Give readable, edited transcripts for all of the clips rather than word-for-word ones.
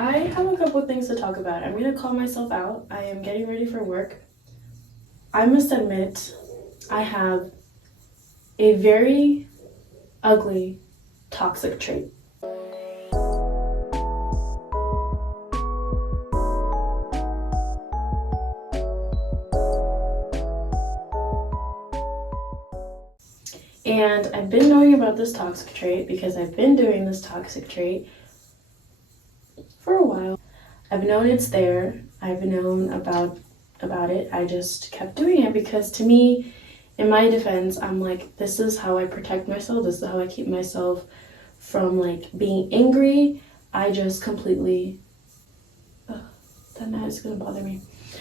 I have a couple things to talk about. I'm gonna call myself out. I am getting ready for work. I must admit, I have a very ugly, toxic trait. And I've been knowing about this toxic trait because I've been doing this toxic trait for a while. I've known it's there. I've known about it. I just kept doing it because to me, in my defense, I'm like, this is how I protect myself. This is how I keep myself from like being angry. I just completely, that is gonna bother me.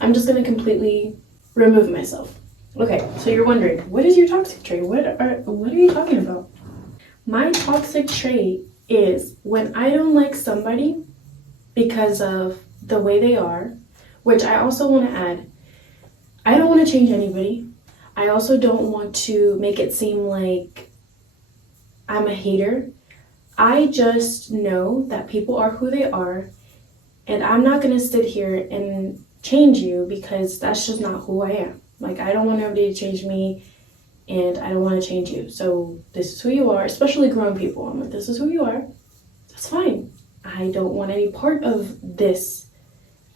I'm just gonna completely remove myself. Okay, so you're wondering, what is your toxic trait? What are you talking about? My toxic trait is when I don't like somebody because of the way they are, which I also want to add, I don't want to change anybody. I also don't want to make it seem like I'm a hater. I just know that people are who they are, and I'm not going to sit here and change you because that's just not who I am. Like, I don't want nobody to change me, and I don't want to change you. So this is who you are, especially grown people. I'm like, this is who you are. That's fine. I don't want any part of this.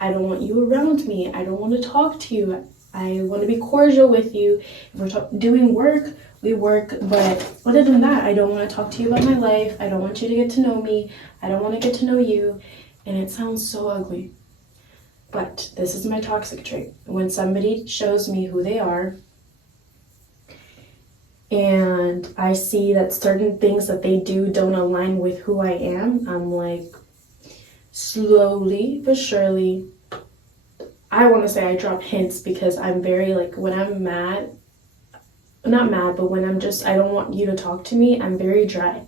I don't want you around me. I don't want to talk to you. I want to be cordial with you. If we're doing work, we work. But other than that, I don't want to talk to you about my life. I don't want you to get to know me. I don't want to get to know you. And it sounds so ugly. But this is my toxic trait. When somebody shows me who they are, and I see that certain things that they do don't align with who I am, I'm like, slowly but surely, I want to say I drop hints because I'm very like, when I'm mad, not mad, but when I don't want you to talk to me, I'm very dry.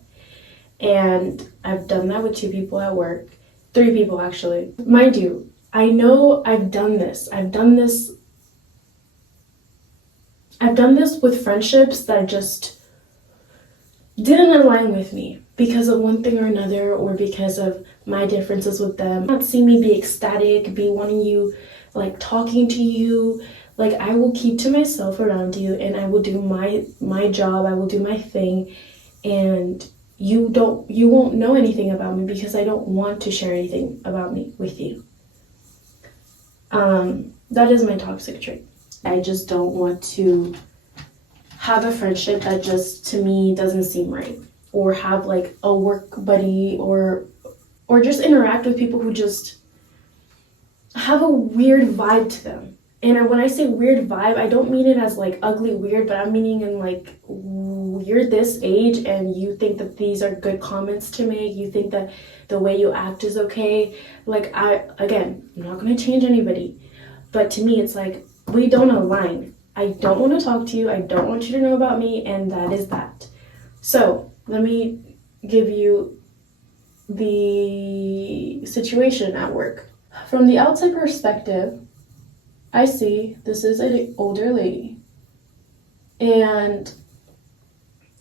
And I've done that with 2 people at work, 3 people actually. Mind you, I know I've done this with friendships that just didn't align with me because of one thing or another, or because of my differences with them. Not see me be ecstatic, be wanting you, like talking to you. Like, I will keep to myself around you, and I will do my job. I will do my thing, and you won't know anything about me because I don't want to share anything about me with you. That is my toxic trait. I just don't want to have a friendship that just, to me, doesn't seem right, or have like a work buddy, or just interact with people who just have a weird vibe to them. And when I say weird vibe, I don't mean it as like ugly weird, but I'm meaning in like, you're this age and you think that these are good comments to make. You think that the way you act is okay. Like, I'm not going to change anybody. But to me, it's like, we don't align. I don't want to talk to you. I don't want you to know about me. And that is that. So let me give you the situation at work. From the outside perspective, I see this is an older lady. And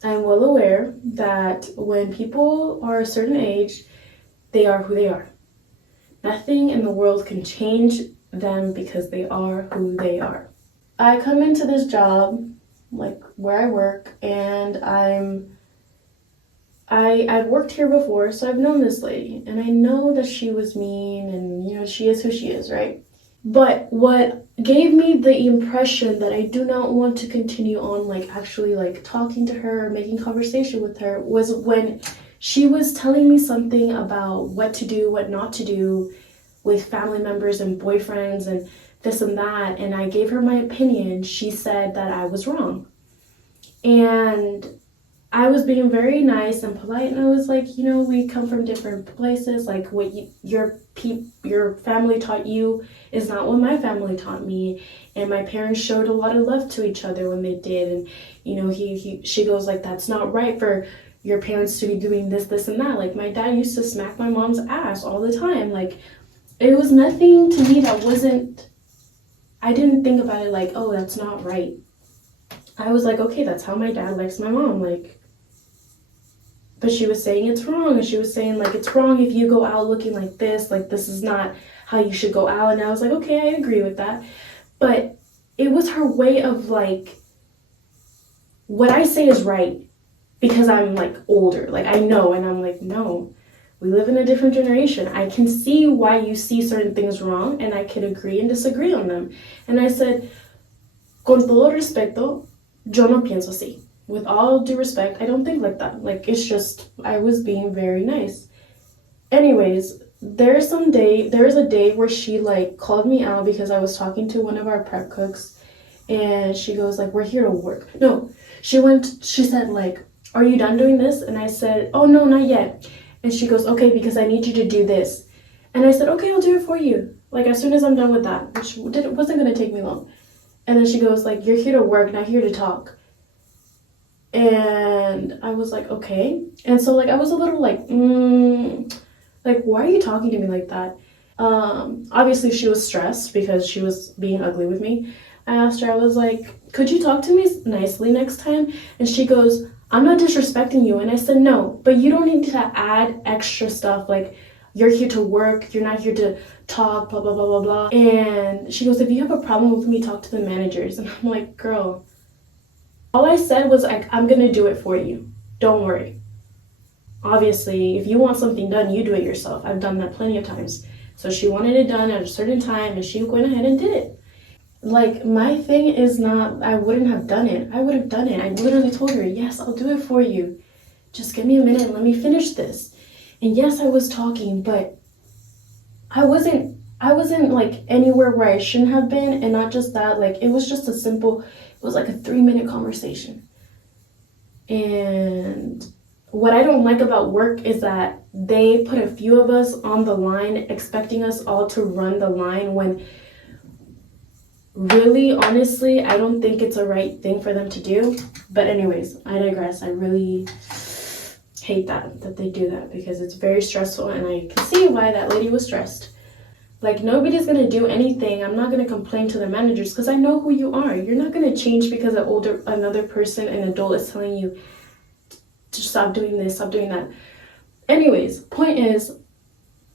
I'm well aware that when people are a certain age, they are who they are. Nothing in the world can change them because they are who they are. I come into this job, like where I work, and I've worked here before, so I've known this lady, and I know that she was mean, and she is who she is, right? But what gave me the impression that I do not want to continue on, like actually like talking to her or making conversation with her, was when she was telling me something about what to do, what not to do with family members and boyfriends and this and that, and I gave her my opinion. She said that I was wrong. And I was being very nice and polite, and I was like, we come from different places. Like, what your family taught you is not what my family taught me, and my parents showed a lot of love to each other when they did. And she goes like, that's not right for your parents to be doing this, and that. Like, my dad used to smack my mom's ass all the time. Like, it was nothing to me that wasn't. I didn't think about it like, oh, that's not right. I was like, okay, that's how my dad likes my mom. Like, But she was saying it's wrong, and she was saying like it's wrong if you go out looking like this is not how you should go out. And I was like, okay, I agree with that. But it was her way of like, what I say is right because I'm like older, like I know. And I'm like, no, we live in a different generation. I can see why you see certain things wrong, and I can agree and disagree on them. And I said, con todo respeto, yo no pienso así. With all due respect, I don't think like that. Like, it's just, I was being very nice. Anyways, there's a day where she like called me out because I was talking to one of our prep cooks, and she goes like, we're here to work. No, she said like, are you done doing this? And I said, oh no, not yet. And she goes, okay, because I need you to do this. And I said, okay, I'll do it for you. Like, as soon as I'm done with that, which wasn't going to take me long. And then she goes like, you're here to work, not here to talk. And I was like, okay. And so like, I was a little like, like, why are you talking to me like that? Obviously she was stressed because she was being ugly with me. I asked her, I was like, could you talk to me nicely next time? And she goes, I'm not disrespecting you. And I said, no, but you don't need to add extra stuff like, you're here to work, you're not here to talk, blah, blah, blah, blah, blah. And she goes, if you have a problem with me, talk to the managers. And I'm like, girl, all I said was like, I'm gonna do it for you. Don't worry. Obviously, if you want something done, you do it yourself. I've done that plenty of times. So she wanted it done at a certain time, and she went ahead and did it. Like, my thing is not, I wouldn't have done it. I would have done it. I literally told her, yes, I'll do it for you. Just give me a minute and let me finish this. And yes, I was talking, but I wasn't like anywhere where I shouldn't have been. And not just that, like, it was just it was like a 3-minute conversation. And what I don't like about work is that they put a few of us on the line, expecting us all to run the line, when really, honestly, I don't think it's a right thing for them to do. But anyways, I digress. I really hate that they do that, because it's very stressful, and I can see why that lady was stressed. Like, nobody's gonna do anything. I'm not gonna complain to the managers because I know who you are. You're not gonna change because another person, an adult, is telling you to stop doing this, stop doing that. Anyways, point is,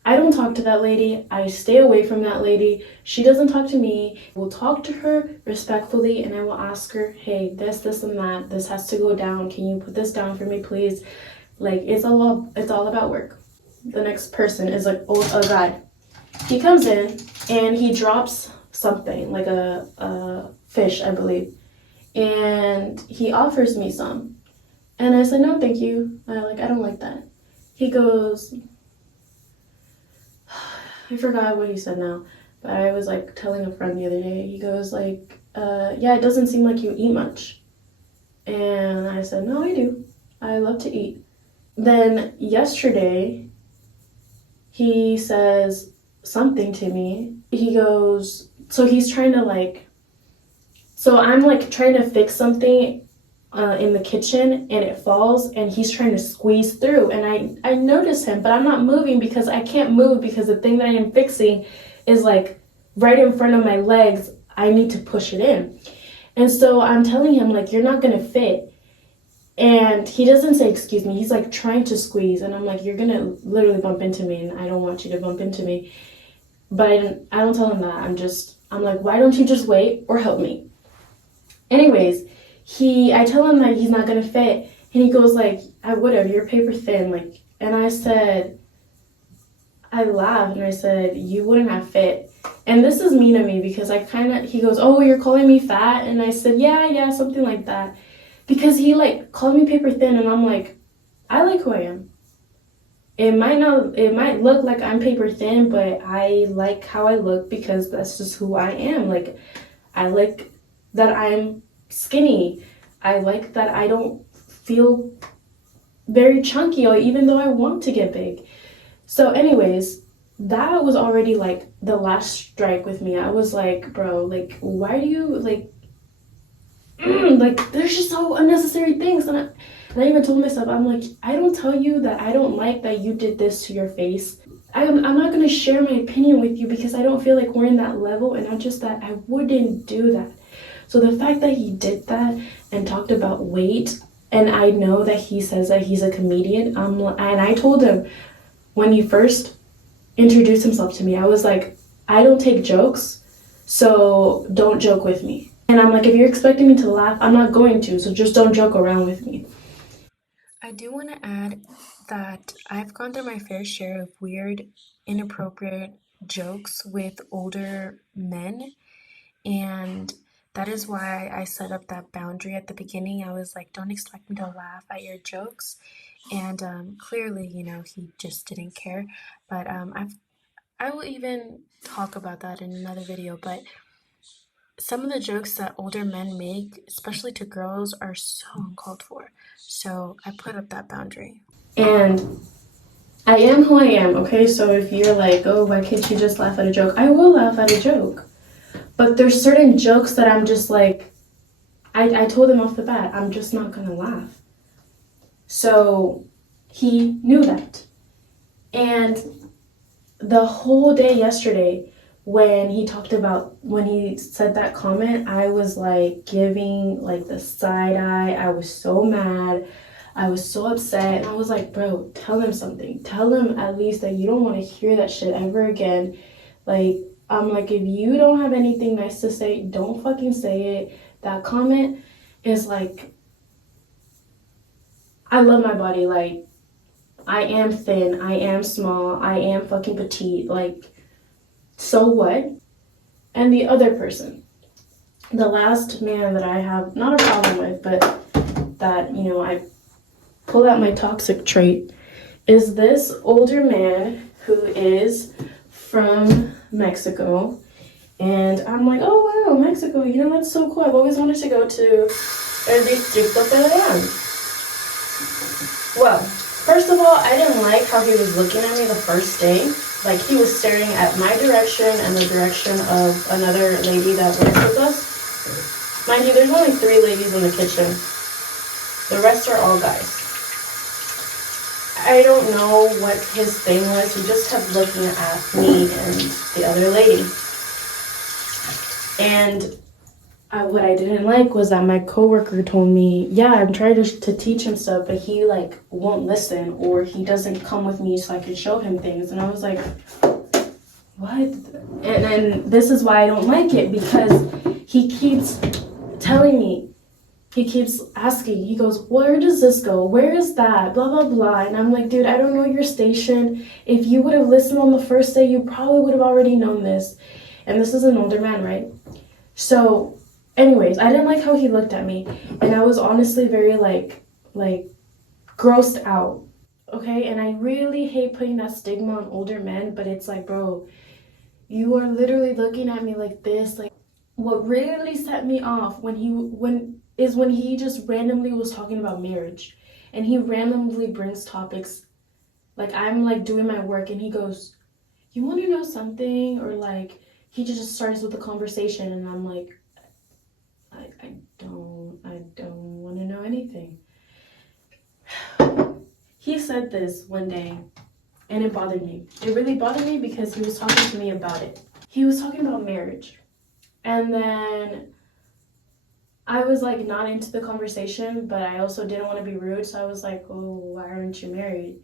I don't talk to that lady. I stay away from that lady. She doesn't talk to me. We'll talk to her respectfully, and I will ask her, hey, this, and that. This has to go down. Can you put this down for me, please? Like, it's all about work. The next person is like, a guy. He comes in and he drops something, like a fish, I believe. And he offers me some. And I said, no, thank you. I don't like that. He goes, I forgot what he said now, but I was like telling a friend the other day. He goes like, yeah, it doesn't seem like you eat much. And I said, no, I do. I love to eat. Then yesterday, he says something to me. He goes, so he's trying to like, so I'm like trying to fix something in the kitchen, and it falls, and he's trying to squeeze through, and I notice him, but I'm not moving because I can't move, because the thing that I am fixing is like right in front of my legs. I need to push it in. And so I'm telling him like, you're not gonna fit. And he doesn't say excuse me, he's like trying to squeeze, and I'm like, you're gonna literally bump into me, and I don't want you to bump into me. But I don't tell him that. I'm like, why don't you just wait or help me? Anyways, I tell him that he's not gonna fit, and he goes like, I would have, you're paper thin, like. And I laughed, and I said, you wouldn't have fit. And this is mean of me, because he goes, oh, you're calling me fat? And I said, yeah, something like that. Because he like called me paper thin, and I'm like, I like who I am. It might look like I'm paper thin, but I like how I look, because that's just who I am. Like, I like that I'm skinny. I like that I don't feel very chunky, or even though I want to get big. So anyways, that was already like the last strike with me. I was like, bro, like, why do you like like, there's just so unnecessary things. And I even told myself, I'm like, I don't tell you that I don't like that you did this to your face. I'm not going to share my opinion with you, because I don't feel like we're in that level, and not just that, I wouldn't do that. So the fact that he did that and talked about weight, And I know that he says that he's a comedian. And I told him when he first introduced himself to me, I was like, I don't take jokes, so don't joke with me. And I'm like, if you're expecting me to laugh, I'm not going to, so just don't joke around with me. I do want to add that I've gone through my fair share of weird, inappropriate jokes with older men, and that is why I set up that boundary at the beginning. I was like, don't expect me to laugh at your jokes. And clearly, he just didn't care. But I will even talk about that in another video. But some of the jokes that older men make, especially to girls, are so uncalled for. So I put up that boundary. And I am who I am, okay? So if you're like, oh, why can't you just laugh at a joke? I will laugh at a joke. But there's certain jokes that I'm just like, I told him off the bat, I'm just not gonna laugh. So he knew that. And the whole day yesterday, when he said that comment, I was like giving like the side eye. I was so mad. I was so upset. And I was like, bro, tell him something. Tell him at least that you don't want to hear that shit ever again. Like, I'm like, if you don't have anything nice to say, don't fucking say it. That comment is like, I love my body. Like, I am thin. I am small. I am fucking petite. Like, so what? And the other person, the last man that I have not a problem with, but that, I pull out my toxic trait, is this older man who is from Mexico. And I'm like, oh wow, Mexico, that's so cool. I've always wanted to go to El Distrito Federal. Well, first of all, I didn't like how he was looking at me the first day. Like, he was staring at my direction and the direction of another lady that works with us. Mind you, there's only 3 ladies in the kitchen. The rest are all guys. I don't know what his thing was. He just kept looking at me and the other lady. And what I didn't like was that my coworker told me, yeah, I'm trying to teach him stuff, but he like won't listen, or he doesn't come with me so I can show him things. And I was like, what? And then this is why I don't like it, because he keeps telling me, he keeps asking, he goes, where does this go? Where is that? Blah, blah, blah. And I'm like, dude, I don't know your station. If you would have listened on the first day, you probably would have already known this. And this is an older man, right? So anyways, I didn't like how he looked at me. And I was honestly very like grossed out. Okay, and I really hate putting that stigma on older men, but it's like, bro, you are literally looking at me like this. Like, what really set me off when he just randomly was talking about marriage, and he randomly brings topics, like I'm like doing my work and he goes, you want to know something? Or like he just starts with the conversation and I'm like, I don't want to know anything. He said this one day and it bothered me. It really bothered me because he was talking to me about it. He was talking about marriage. And then I was like not into the conversation, but I also didn't want to be rude. So I was like, oh, why aren't you married?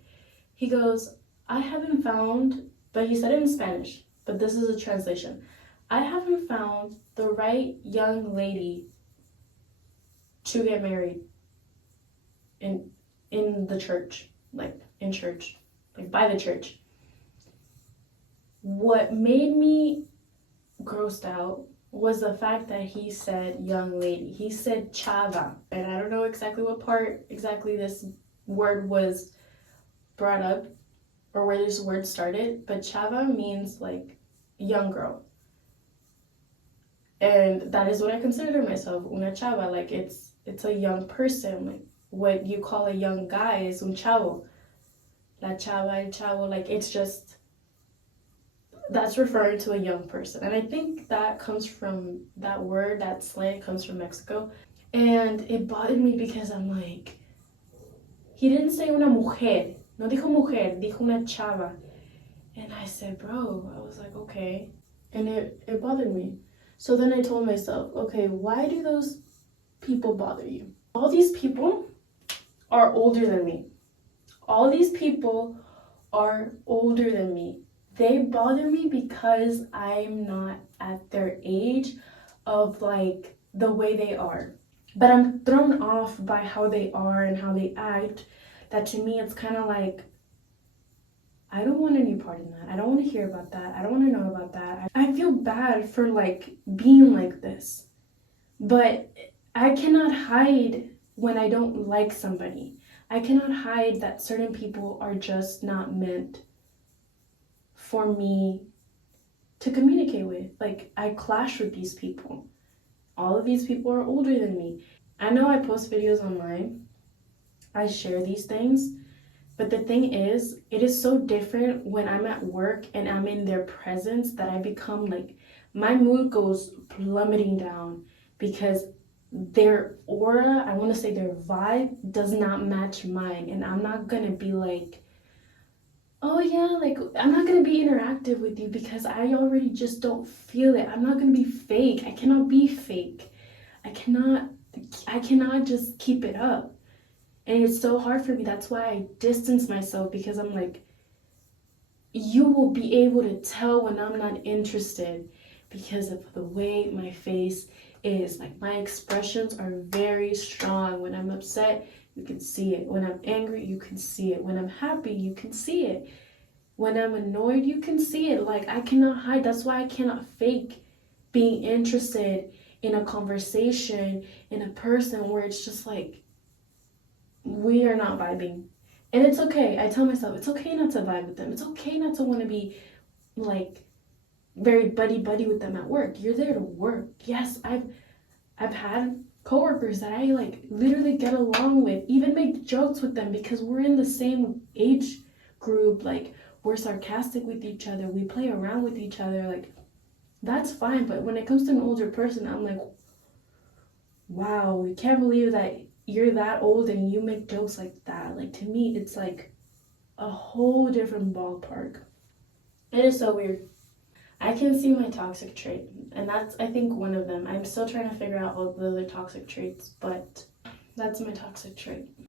He goes, I haven't found, but he said it in Spanish, but this is a translation. I haven't found the right young lady to get married in the church, like in church, like by the church. What made me grossed out was the fact that he said young lady. He said chava, and I don't know exactly what part exactly this word was brought up or where this word started, but chava means like young girl. And that is what I consider myself, una chava. Like it's a young person. Like what you call a young guy is un chavo. La chava, el chavo, like it's just, that's referring to a young person. And I think that comes from, that word, that slang comes from Mexico. And it bothered me because I'm like, he didn't say una mujer. No dijo mujer, dijo una chava. And I said, bro, I was like, okay. And it bothered me. So then I told myself, okay, why do those people bother you? All these people are older than me. All these people are older than me. They bother me because I'm not at their age of like the way they are. But I'm thrown off by how they are and how they act. That to me, it's kind of like, I don't want any part in that. I don't want to hear about that. I don't want to know about that. I feel bad for like being like this. But I cannot hide when I don't like somebody. I cannot hide that certain people are just not meant for me to communicate with. Like, I clash with these people. All of these people are older than me. I know I post videos online, I share these things, but the thing is, it is so different when I'm at work and I'm in their presence that I become like, my mood goes plummeting down because their aura, I want to say their vibe, does not match mine. And I'm not going to be like, oh yeah, like I'm not going to be interactive with you because I already just don't feel it. I'm not going to be fake. I cannot be fake. I cannot just keep it up. And it's so hard for me. That's why I distance myself, because I'm like, you will be able to tell when I'm not interested because of the way my face is. Like, my expressions are very strong. When I'm upset, you can see it. When I'm angry, you can see it. When I'm happy, you can see it. When I'm annoyed, you can see it. Like, I cannot hide. That's why I cannot fake being interested in a conversation, in a person where it's just like, we are not vibing. And it's okay. I tell myself, it's okay not to vibe with them. It's okay not to want to be like very buddy with them at work. You're there to work. Yes, I've had coworkers that I like literally get along with, even make jokes with them because we're in the same age group. Like, we're sarcastic with each other. We play around with each other. Like, that's fine. But when it comes to an older person, I'm like, wow, I can't believe that you're that old and you make jokes like that. Like, to me, it's like a whole different ballpark. It is so weird. I can see my toxic trait, and that's, I think, one of them. I'm still trying to figure out all the other toxic traits, but that's my toxic trait.